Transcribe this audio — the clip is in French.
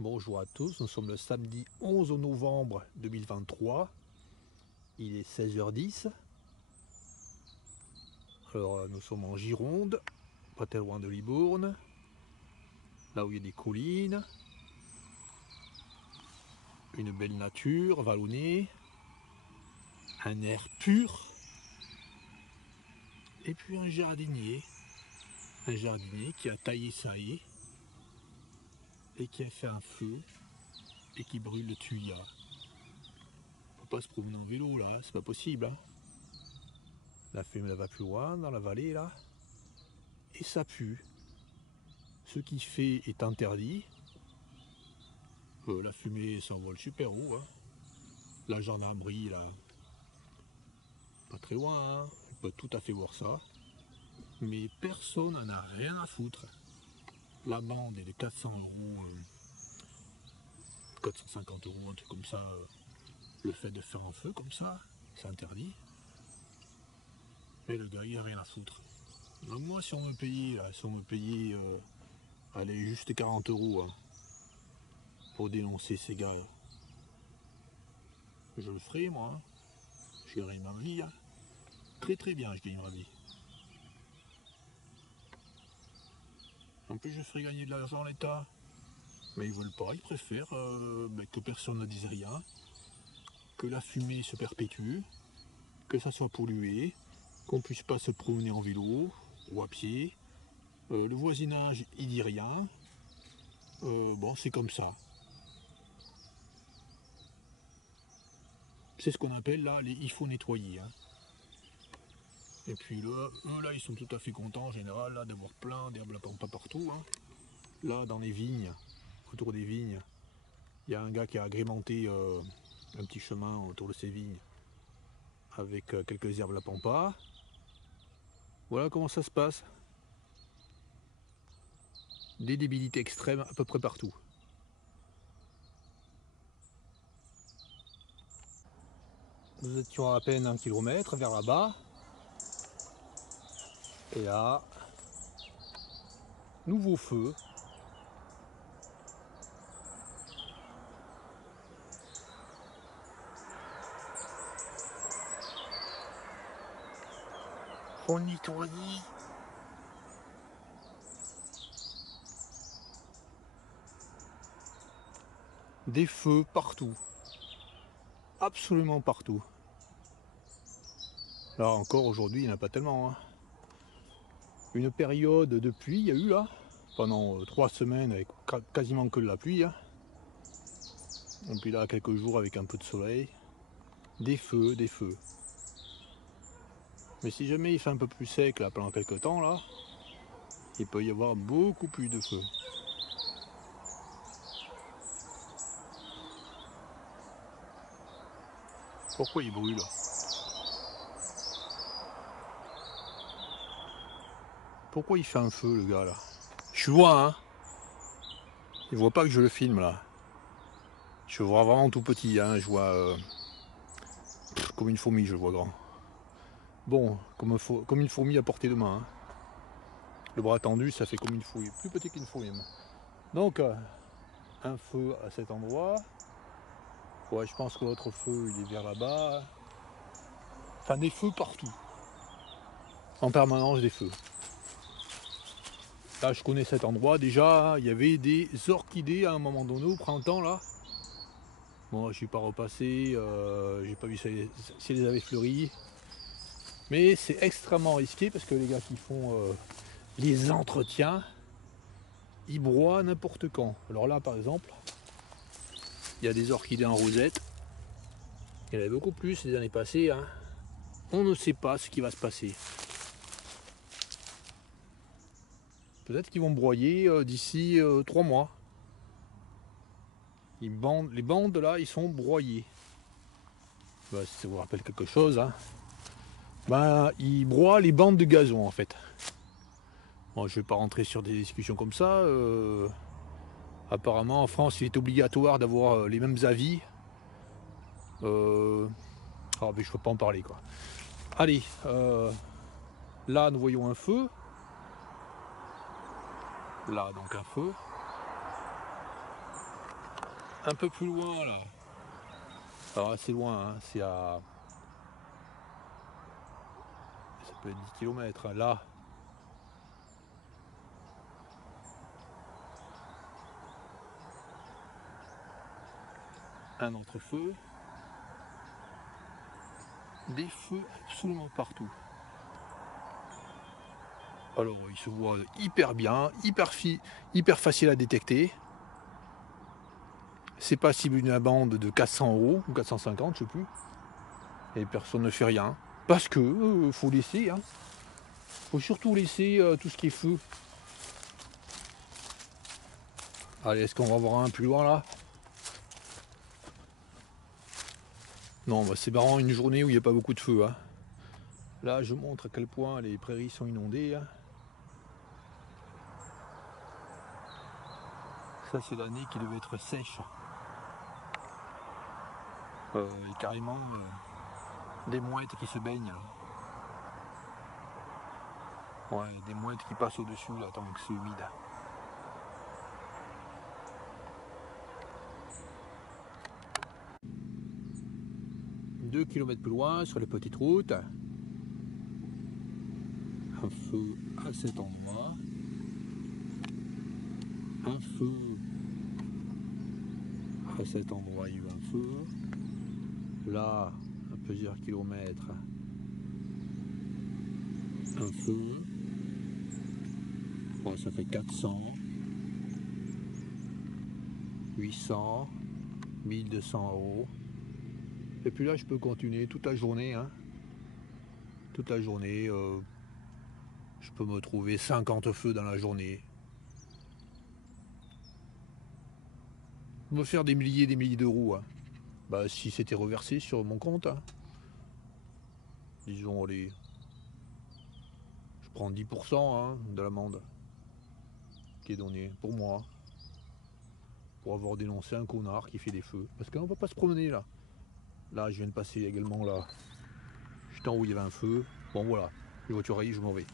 Bonjour à tous, nous sommes le samedi 11 novembre 2023, il est 16h10. Alors nous sommes en Gironde, pas très loin de Libourne, là où il y a des collines, une belle nature vallonnée, un air pur, et puis un jardinier qui a taillé sa haie et qui a fait un feu et qui brûle le tuya. On peut pas se promener en vélo là, c'est pas possible. Hein. La fumée là va plus loin dans la vallée là, et ça pue. Ce qui fait est interdit. La fumée s'envole super haut. Hein. La gendarmerie là, pas très loin, hein. On peut tout à fait voir ça. Mais personne n'en a rien à foutre. L'amende est de 400 euros, 450 euros, un truc comme ça. Le fait de faire un feu comme ça, c'est interdit. Mais le gars, il a rien à foutre. Donc moi, si on me payait, là, si on me payait, allez, juste 40 euros hein, pour dénoncer ces gars, je le ferais moi. Hein. Je gagnerais ma vie. Hein. Très très bien, je gagne ma vie. En plus, je ferais gagner de l'argent à l'État. Mais ils veulent pas, ils préfèrent que personne ne dise rien, que la fumée se perpétue, que ça soit pollué, qu'on puisse pas se promener en vélo ou à pied. Le voisinage, il dit rien. Bon, c'est comme ça. C'est ce qu'on appelle là, il faut nettoyer. Hein. Et puis là, eux là, ils sont tout à fait contents en général là d'avoir plein d'herbes à pampa partout. Hein. Là, dans les vignes, autour des vignes, il y a un gars qui a agrémenté un petit chemin autour de ces vignes avec quelques herbes à pampa. Voilà comment ça se passe. Des débilités extrêmes à peu près partout. Nous étions à peine 1 kilomètre vers là-bas. Et là, nouveau feu. On nettoie. Des feux partout. Absolument partout. Là encore aujourd'hui il n'y en a pas tellement. Hein. Une période de pluie il y a eu là. Pendant 3 semaines avec quasiment que de la pluie. Hein. Et puis là quelques jours avec un peu de soleil. Des feux, des feux. Mais si jamais il fait un peu plus sec là pendant quelques temps là, il peut y avoir beaucoup plus de feux. Pourquoi il brûle? Pourquoi il fait un feu le gars là? Je suis loin hein. Il voit pas que je le filme là. Je vois vraiment tout petit hein. Je vois comme une fourmi, je le vois grand. Bon, comme une fourmi à portée de main. Hein. Le bras tendu, ça fait comme une fourmi, plus petit qu'une fourmi. Donc, un feu à cet endroit. Ouais, je pense que l'autre feu, il est vers là-bas. Enfin, des feux partout. En permanence, des feux. Là, je connais cet endroit. Déjà, il y avait des orchidées à un moment donné, au printemps, là. Bon, je suis pas repassé. J'ai pas vu si elles avaient fleuri. Mais c'est extrêmement risqué parce que les gars qui font les entretiens, ils broient n'importe quand. Alors là, par exemple, il y a des orchidées en rosette. Il y en avait beaucoup plus les années passées. Hein. On ne sait pas ce qui va se passer. Peut-être qu'ils vont broyer d'ici 3 mois. Les bandes là, ils sont broyées. Bah, si ça vous rappelle quelque chose, hein. Bah, ils broient les bandes de gazon en fait. Bon, je vais pas rentrer sur des discussions comme ça. Apparemment, en France, il est obligatoire d'avoir les mêmes avis. Ah, mais je peux pas en parler quoi. Allez, là, nous voyons un feu. Là, donc un feu. un peu plus loin là. Alors assez loin, hein, c'est à... ça peut être 10 km. Là, un entre-feu. Des feux absolument partout. Alors il se voit hyper bien, hyper facile à détecter. C'est passible d'une amende de 400 € ou 450, je sais plus. Et personne ne fait rien. Parce que faut laisser, hein. Faut surtout laisser tout ce qui est feu. Allez, est-ce qu'on va voir un plus loin là? Non, bah, c'est marrant, une journée où il n'y a pas beaucoup de feu, hein. Là, je montre à quel point les prairies sont inondées, hein. Ça, c'est l'année qui devait être sèche. Et carrément des mouettes qui se baignent. Là. Ouais, des mouettes qui passent au-dessus là, tant que c'est humide. Deux kilomètres plus loin, sur les petites routes, un feu à cet endroit, un feu à cet endroit, il y a eu un feu, là, à plusieurs kilomètres, un feu, bon, ça fait 400, 800, 1200 €. Et puis là, je peux continuer toute la journée, hein. Toute la journée, je peux me trouver 50 feux dans la journée. Me faire des milliers d'euros, hein. Bah, si c'était reversé sur mon compte, hein. Disons, allez, je prends 10% hein, de l'amende qui est donnée pour moi, pour avoir dénoncé un connard qui fait des feux. Parce qu'on ne va pas se promener là. Là, je viens de passer également là. J'étais en haut, il y avait un feu. Bon voilà, les voitures arrivent, je m'en vais.